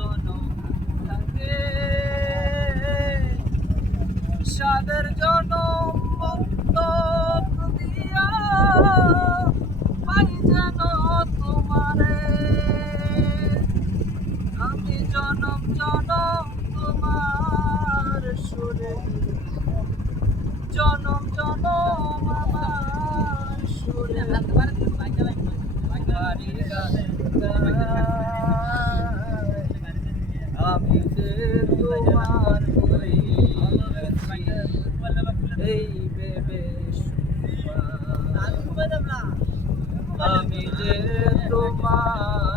জনম থাকে সাদের জনম মুক্ত দিয়া পাই যেন তোমারে আমি জনম জনম তোমার সুরে জনম জনম আমার সুরে আমি যে তোমার এই ভেবে আমি যে তোমার